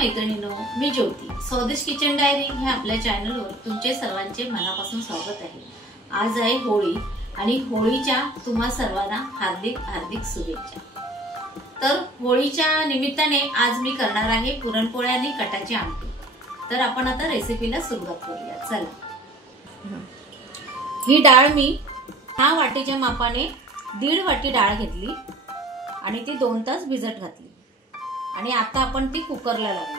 मैत्रिणींनो, मी ज्योती. स्वदेश kitchen diary ह्या आपल्या चॅनलवर तुमचे सर्वांचे मनापासून स्वागत आहे. आज आहे होळी आणि होळीच्या तुम्हा सर्वांना हार्दिक हार्दिक शुभेच्छा. तर होळीच्या निमित्ताने आज मी करणार आहे पुरणपोळ्या आणि कटाची आमटी. तर आपण आता रेसिपीला सुरुवात करूया. चला, ही डाळ मी ह्या वाटीच्या मापाने 1.5 वाटी डाळ घेतली आणि ती 2 तास भिजत घातली. आणि आता आपण ती कुकरला लावूया.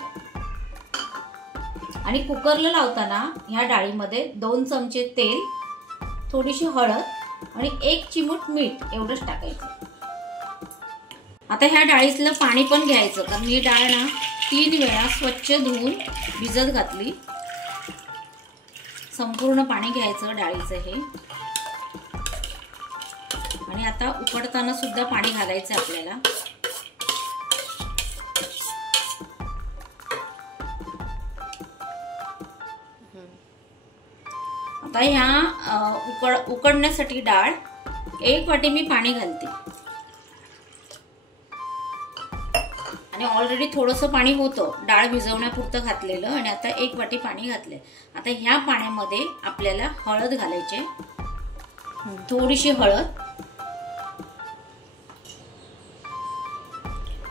आणि कुकरला लावताना ह्या डाळीमध्ये 2 चमचे तेल, थोडीशी हळद आणि 1 चिमूट मीठ एवढंच टाकायचं. आता ह्या डाळीतलं पाणी पण घ्यायचं, कारण ही डाळ ना 3 वेळा स्वच्छ धुवून भिजत घातली. संपूर्ण पाणी घ्यायचं डाळीचं हे. आणि आता उकडताना सुद्धा पाणी घालायचं आपल्याला. आता ह्या उकडण्यासाठी डाळ 1 वाटी मी पाणी घालते. आणि ऑलरेडी थोडंसं पाणी होतं डाळ भिजवण्यापुरतं घातलेलं, आणि आता 1 वाटी पाणी घातले. आता ह्या पाण्यामध्ये आपल्याला हळद घालायचे, थोडीशी हळद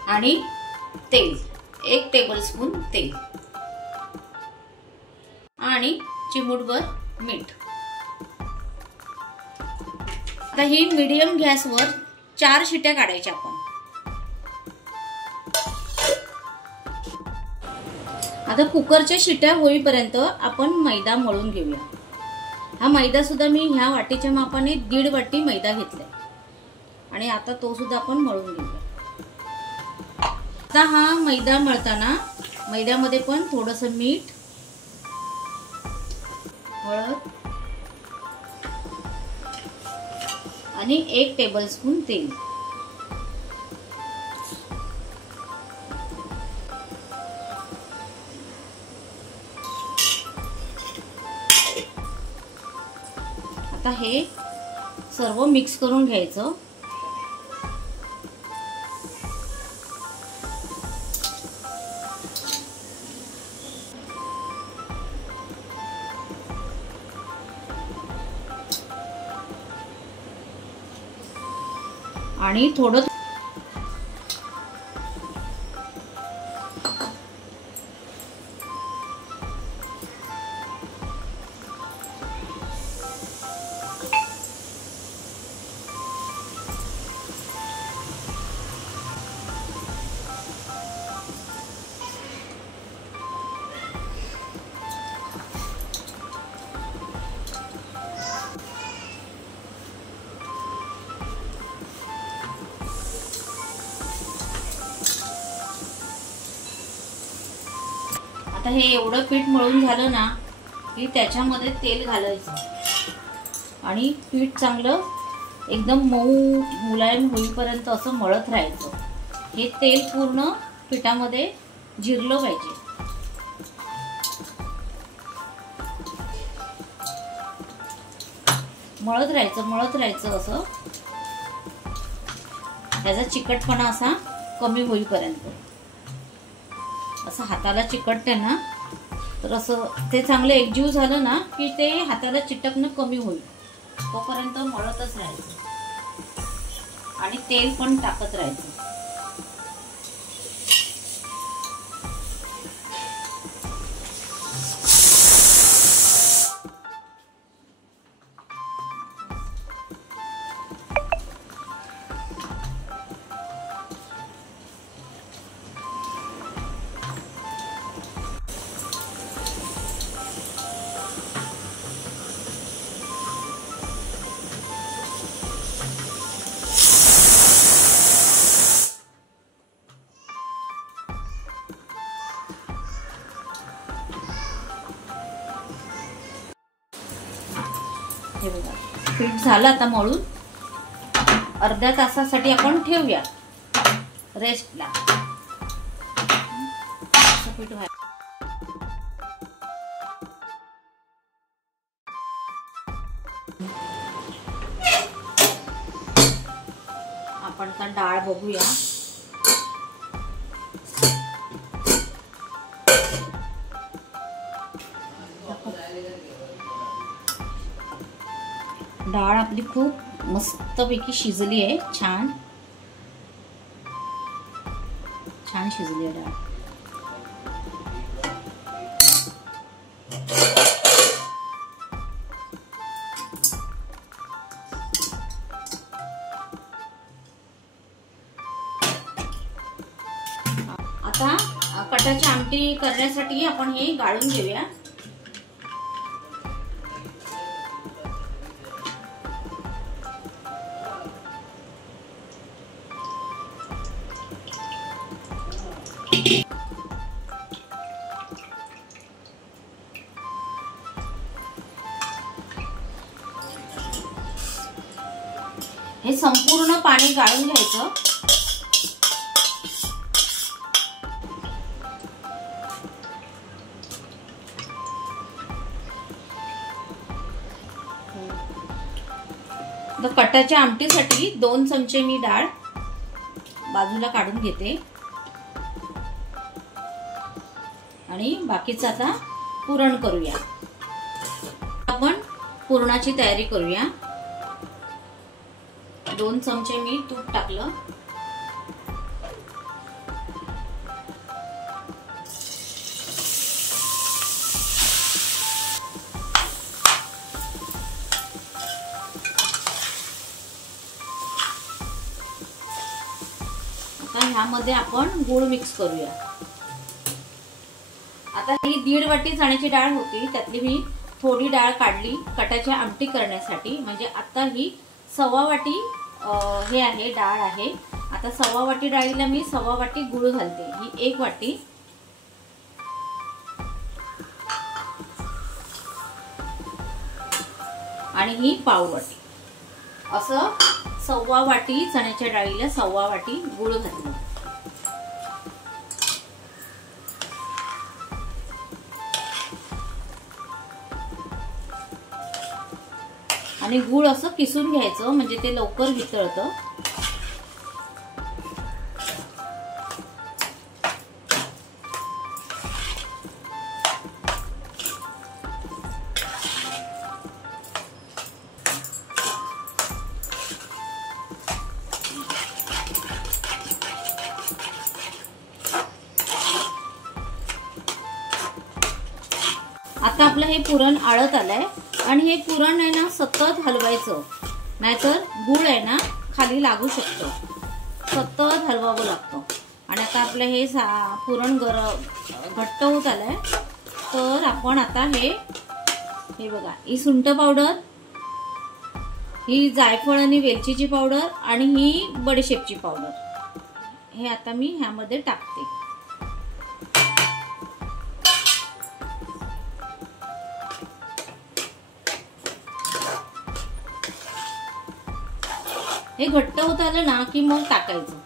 आणि तेल, 1 टेबलस्पून तेल आणि चिमूटभर मीठ. आता ही मीडियम गॅसवर 4 शिट्या काढायच्या आपण. आता कुकरच्या शिट्या होईपर्यंत आपण मैदा मळून घेऊया. हा मैदा सुद्धा मी ह्या वाटीच्या मापाने 1.5 वाटी मैदा घेतलाय. आणि आता तो सुद्धा आपण मळून घेऊया. आता हा मैदा मळताना मैद्यामध्ये पण थोडंसं मीठ, हळद आणि 1 टेबलस्पून तेल. आता हे सर्व मिक्स करून घ्यायचं. आणि थोडं आता हे एवढं पीठ मळून झालं ना की त्याच्यामध्ये तेल घालायचं आणि पीठ चांगलं एकदम मऊ मुलायम होईपर्यंत असं मळत राहायचं. हे तेल पूर्ण पिठामध्ये जिरलं पाहिजे. मळत राहायचं असं. त्याचा चिकटपणा असा कमी होईपर्यंत. असं हाताला चिकटते ना, तर असं ते चांगलं एकजीव झालं ना की ते हाताला चिटकणं कमी होईल. तोपर्यंत मळतच राहायचं आणि तेल पण टाकत राहायचं. हे बघा, पीठ झालं आता मळून. अर्ध्या तासासाठी आपण ठेवूया रेस्टला. पीठ आपण आता डाळ बघूया. डाळ आपली खूप मस्तपैकी शिजली आहे. छान छान शिजली आहे डाळ. आता कटाची आमटी करण्यासाठी आपण हे गाळून घेऊया. हे संपूर्ण पाणी गाळून घ्यायचं. तर कटाच्या आमटीसाठी 2 चमचे मी डाळ बाजूला काढून घेते आणि बाकीचं आता पुरण करूया. आपण पुरणाची तयारी करूया. 2 चमचे मी तूप टाकलं. आता ह्यामध्ये आपण गूळ मिक्स करूया. आता ही 1.5 वाटी चण्याची डाळ होती, त्यातली मी थोडी डाळ काढली कटाची आमटी करण्यासाठी. म्हणजे आता ही 1.25 वाटी हे आहे डाळ आहे. आता 1.25 वाटी डाळीला मी 1.25 वाटी गूळ घालते. ही 1 वाटी आणि ही पाव वाटी. असं 1.25 वाटी चण्याच्या डाळीला 1.25 वाटी गूळ घातलं. आणि गूळ असं किसून घ्यायचं म्हणजे ते लवकर वितळतं. आता आपलं हे पुरण आळत आलंय आणि हे पुरण आहे ना सतत हलवायचं, नाहीतर गूळ आहे ना खाली लागू शकतो. सतत हलवावं लागतं. आणि आता आपलं हे पुरण घट्ट होत आलंय. तर आपण आता हे बघा, ही सुंठ पावडर, ही जायफळ आणि वेलचीची पावडर आणि ही बडीशेपची पावडर, हे आता मी ह्यामध्ये टाकते. हे घट्ट होत आलं ना की मग टाकायचं.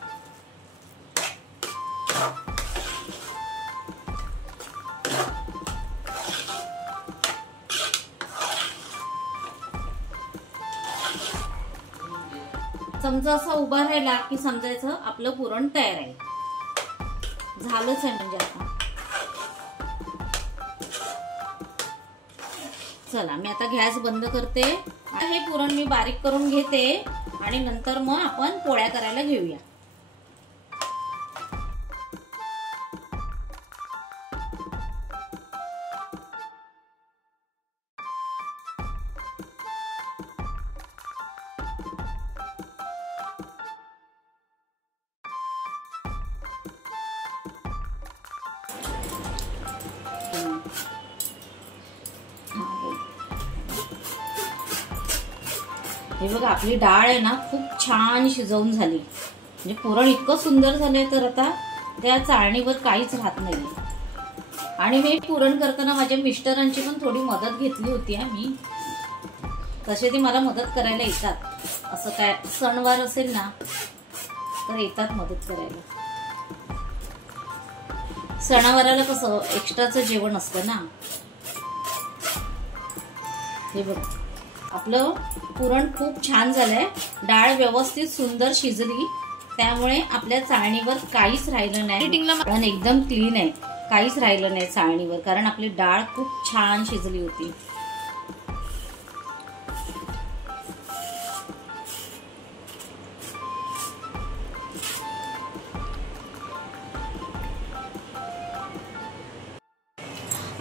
चमचा असा उभा राहिला की समजायचं आपलं पुरण तयार आहे. झालंच आहे म्हणजे आता. चला मी आता गॅस बंद करते. हे पुरण मी बारीक करून घेते आणि नंतर मग आपण पोळ्या करायला घेऊया. हे बघा, आपली डाळ आहे ना खूप छान शिजवून झाली. म्हणजे पुरण इतकं सुंदर झालंय तर आता त्या चाळणीवर काहीच राहत नाही. आणि मी पुरण करताना माझ्या मिस्टरांची पण थोडी मदत घेतली होती. मी तसे ते मला मदत करायला येतात. असं काय सणवार असेल ना तर येतात मदत करायला. सणावाराला कसं एक्स्ट्राचं जेवण असतं ना. हे बघ, आपलं पुरण खूप छान झालंय. डाळ व्यवस्थित सुंदर शिजली, त्यामुळे आपल्या चाळणीवर काहीच राहिलं नाही. पण एकदम क्लीन आहे, काहीच राहिलं नाही चाळणीवर, कारण आपली डाळ खूप छान शिजली होती.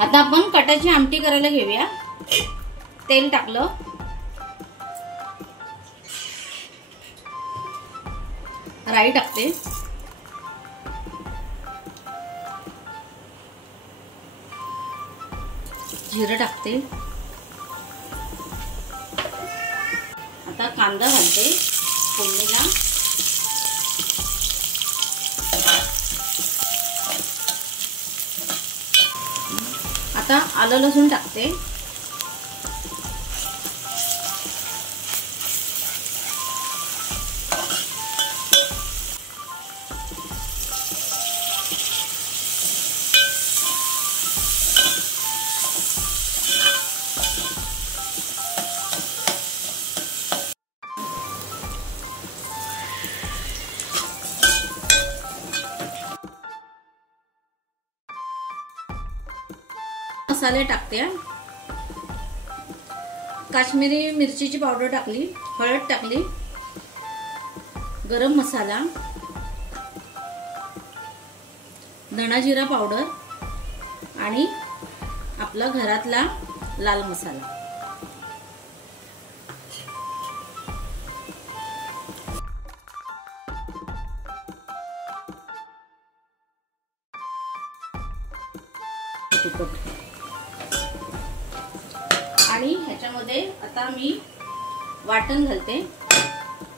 आता आपण कटाची आमटी करायला घेऊया. तेल टाकलं, राई टाकते, जिरं टाकते, आता कांदा घालते फोडणीला, आता आलं लसूण टाकते, मसाले टाकते, काश्मीरी मिरचीची पावडर टाकली, हळद टाकली, गरम मसाला, धना जिरा पावडर आणि आपला घरातला लाल मसाला. आणि ह्याच्यामध्ये आता मी वाटण घालते,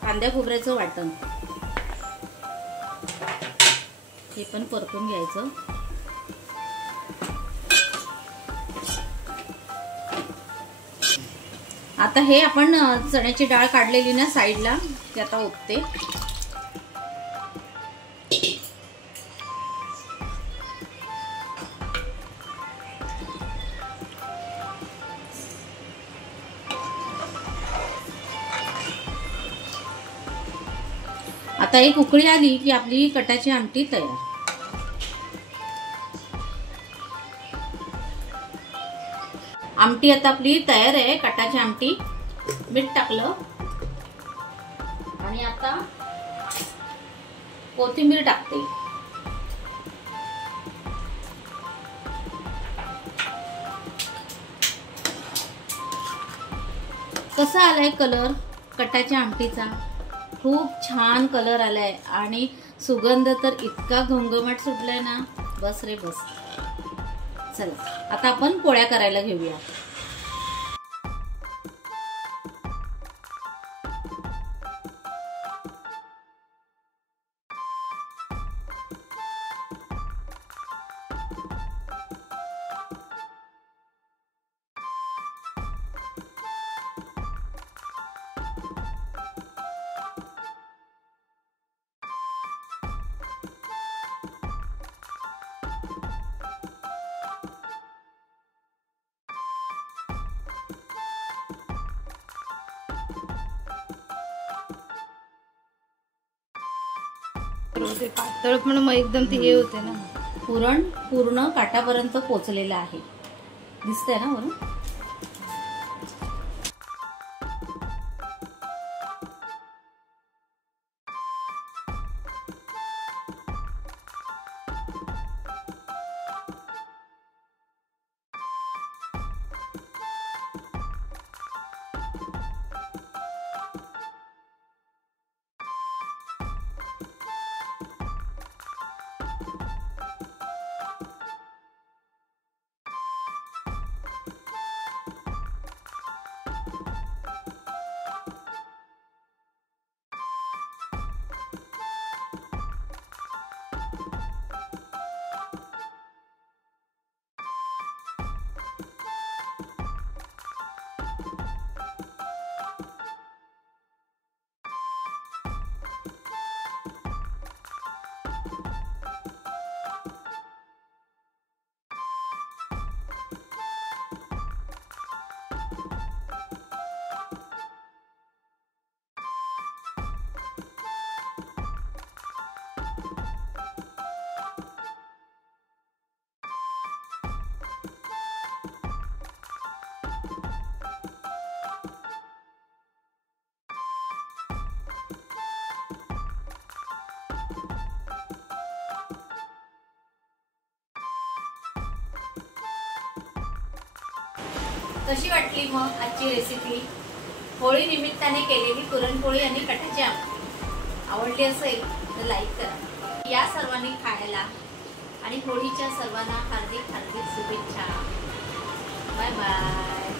कांद्या खोबऱ्याचं वाटण. हे पण परतून घ्यायचं. आता हे आपण चण्याची डाळ काढलेली ना साईडला, ती आता ओतते. आता एक उकळी आली की आपली कटाची आमटी तयार. आमटी आता आपली तयार आहे, कटाची आमटी. मीठ टाकलं आणि आता कोथिंबीर टाकते. कसा आलाय कलर कटाच्या आमटीचा? खूप छान कलर आलाय आणि सुगंध तर इतका घमघमाट सुटलाय ना, बस रे बस. चला आता आपण पोळ्या करायला घेऊया. पातळ पण मग एकदम ते हे होते ना. पुरण पूर्ण काठापर्यंत पोचलेलं आहे, दिसतंय ना वरून. कशी वाटली मग आजची रेसिपी? होळी निमित्ताने केलेली पुरणपोळी आणि कटाची आमटी आवडली असेल तर लाईक करा. या सर्वांनी खायला आणि होळीच्या सर्वांना हार्दिक हार्दिक शुभेच्छा. Bye bye.